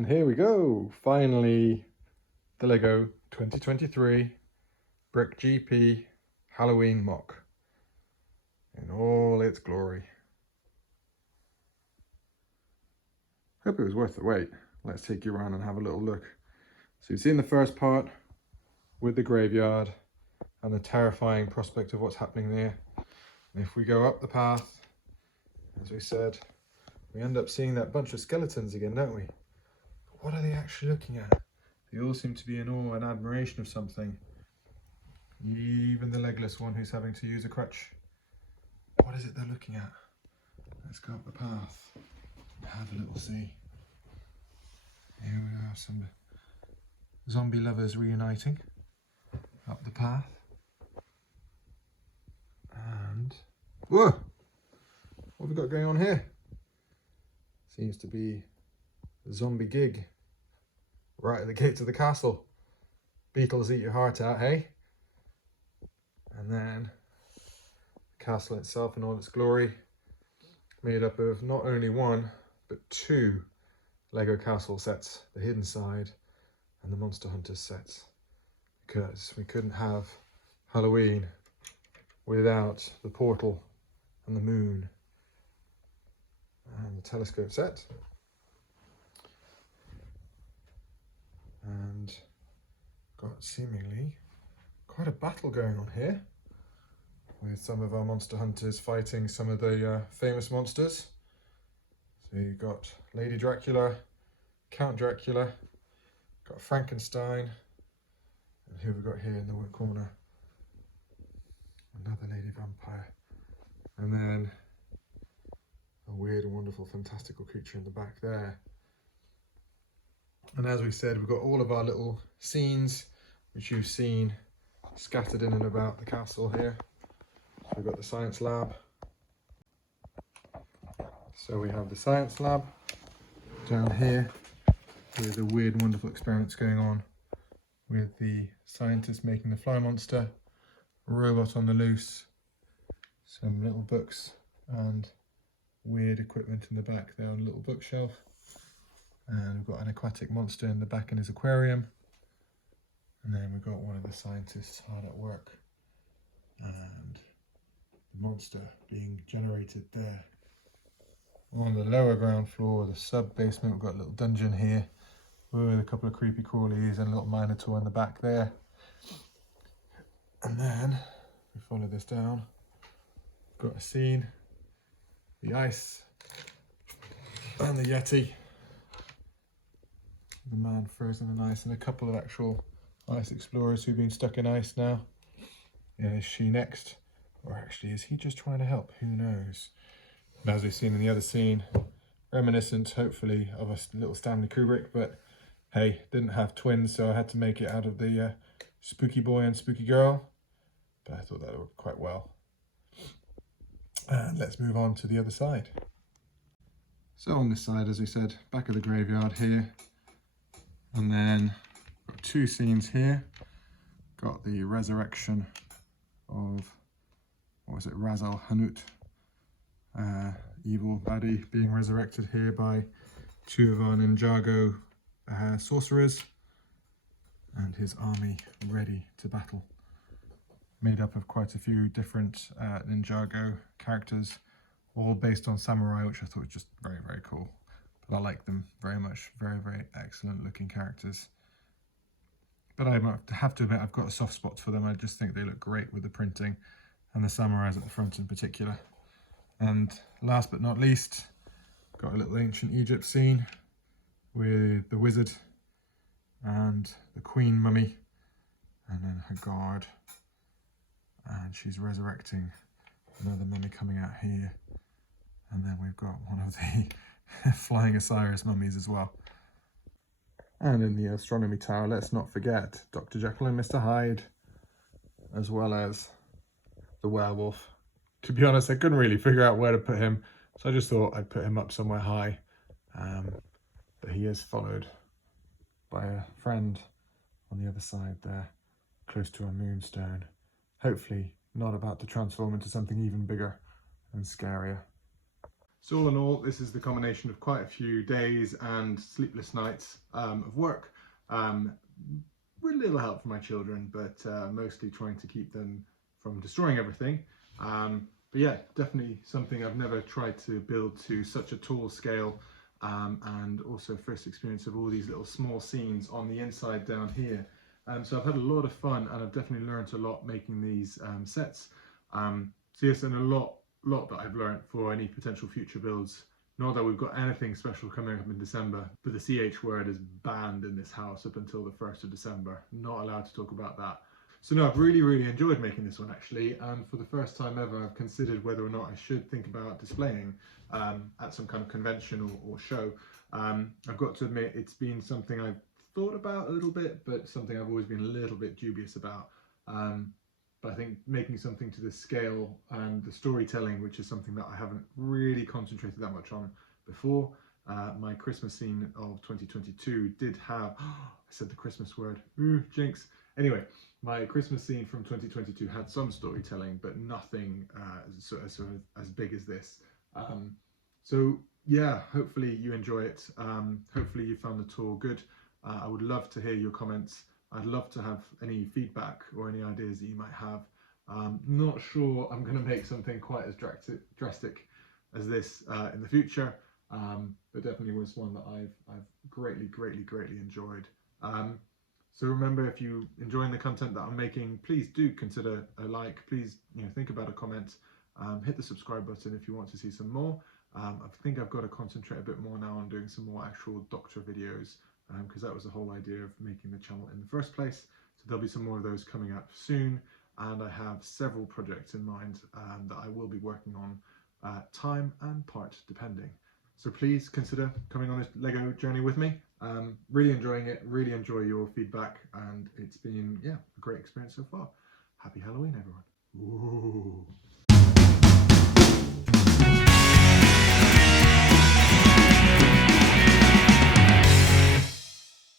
And here we go, finally, the Lego 2023 Brick GP Halloween mock in all its glory. Hope it was worth the wait. Let's take you around and have a little look. So you've seen the first part with the graveyard and the terrifying prospect of what's happening there. And if we go up the path, as we said, we end up seeing that bunch of skeletons again, don't we? But what are they actually looking at? They all seem to be in awe and admiration of something. Even the legless one who's having to use a crutch. What is it they're looking at? Let's go up the path and have a little see. Here we are, some zombie lovers reuniting up the path. And whoa! What have we got going on here? Seems to be a zombie gig right at the gates of the castle. Beetles eat your heart out, hey? And then the castle itself in all its glory, made up of not only one but two Lego castle sets, the hidden side and the Monster Hunters sets, because we couldn't have Halloween without the portal and the moon and the telescope set. And got seemingly quite a battle going on here with some of our Monster Hunters fighting some of the famous monsters. So you've got Lady Dracula, Count Dracula, got Frankenstein, and who have we got here in the wood corner? Another lady vampire. And then a weird and wonderful fantastical creature in the back there. And as we said, we've got all of our little scenes which you've seen scattered in and about the castle here. So we've got the science lab. So we have the science lab down here with the weird and wonderful experiments going on with the scientists making the fly monster, a robot on the loose, some little books and weird equipment in the back there on a little bookshelf. And we've got an aquatic monster in the back in his aquarium. And then we've got one of the scientists hard at work. And the monster being generated there. On the lower ground floor, the sub-basement, we've got a little dungeon here with a couple of creepy crawlies and a little minotaur in the back there. And then, we follow this down, we've got a scene, the ice and the Yeti. The man frozen in ice and a couple of actual ice explorers who've been stuck in ice now. Yeah, is she next? Or actually, is he just trying to help? Who knows? And as we've seen in the other scene, reminiscent, hopefully, of a little Stanley Kubrick, but hey, didn't have twins, so I had to make it out of the spooky boy and spooky girl. But I thought that worked quite well. And let's move on to the other side. So on this side, as we said, back of the graveyard here. And then got two scenes here. Got the resurrection of, what was it, Ras Al Hanout, evil baddie being resurrected here by two of our Ninjago sorcerers and his army ready to battle. Made up of quite a few different Ninjago characters, all based on samurai, which I thought was just very, very cool. But I like them very much. Very, very excellent looking characters. But I have to admit, I've got a soft spot for them. I just think they look great with the printing and the samurais at the front in particular. And last but not least, got a little ancient Egypt scene with the wizard and the queen mummy and then her guard. And she's resurrecting another mummy coming out here. And then we've got one of the flying Osiris mummies as well. And in the astronomy tower, let's not forget Dr. Jekyll and Mr. Hyde, as well as the werewolf. To be honest, I couldn't really figure out where to put him, so I just thought I'd put him up somewhere high. But he is followed by a friend on the other side there, close to a moonstone. Hopefully not about to transform into something even bigger and scarier. So all in all, this is the combination of quite a few days and sleepless nights of work, with a little help from my children, but mostly trying to keep them from destroying everything. But yeah, definitely something I've never tried to build to such a tall scale, and also first experience of all these little small scenes on the inside down here. So I've had a lot of fun, and I've definitely learned a lot making these sets. So yes, and a lot that I've learned for any potential future builds. Not that we've got anything special coming up in December, but the CH word is banned in this house up until the 1st of December. Not allowed to talk about that. So no, I've really enjoyed making this one actually, and for the first time ever I've considered whether or not I should think about displaying at some kind of convention or show. I've got to admit it's been something I've thought about a little bit, but something I've always been a little bit dubious about. But I think making something to this scale and the storytelling, which is something that I haven't really concentrated that much on before. My Christmas scene of 2022 did have, I said the Christmas word, ooh, jinx. Anyway, my Christmas scene from 2022 had some storytelling, but nothing as big as this. So yeah, hopefully you enjoy it. Hopefully you found the tour good. I would love to hear your comments. I'd love to have any feedback or any ideas that you might have. Not sure I'm going to make something quite as drastic as this in the future, but definitely was one that I've greatly enjoyed. So remember, if you're enjoying the content that I'm making, please do consider a like. Please, think about a comment. Hit the subscribe button if you want to see some more. I think I've got to concentrate a bit more now on doing some more actual doctor videos, because that was the whole idea of making the channel in the first place. So there'll be some more of those coming up soon, and I have several projects in mind that I will be working on, time and part depending. So please consider coming on this Lego journey with me. Really enjoying it, really enjoy your feedback, and it's been, yeah, a great experience so far. Happy Halloween, everyone. Ooh.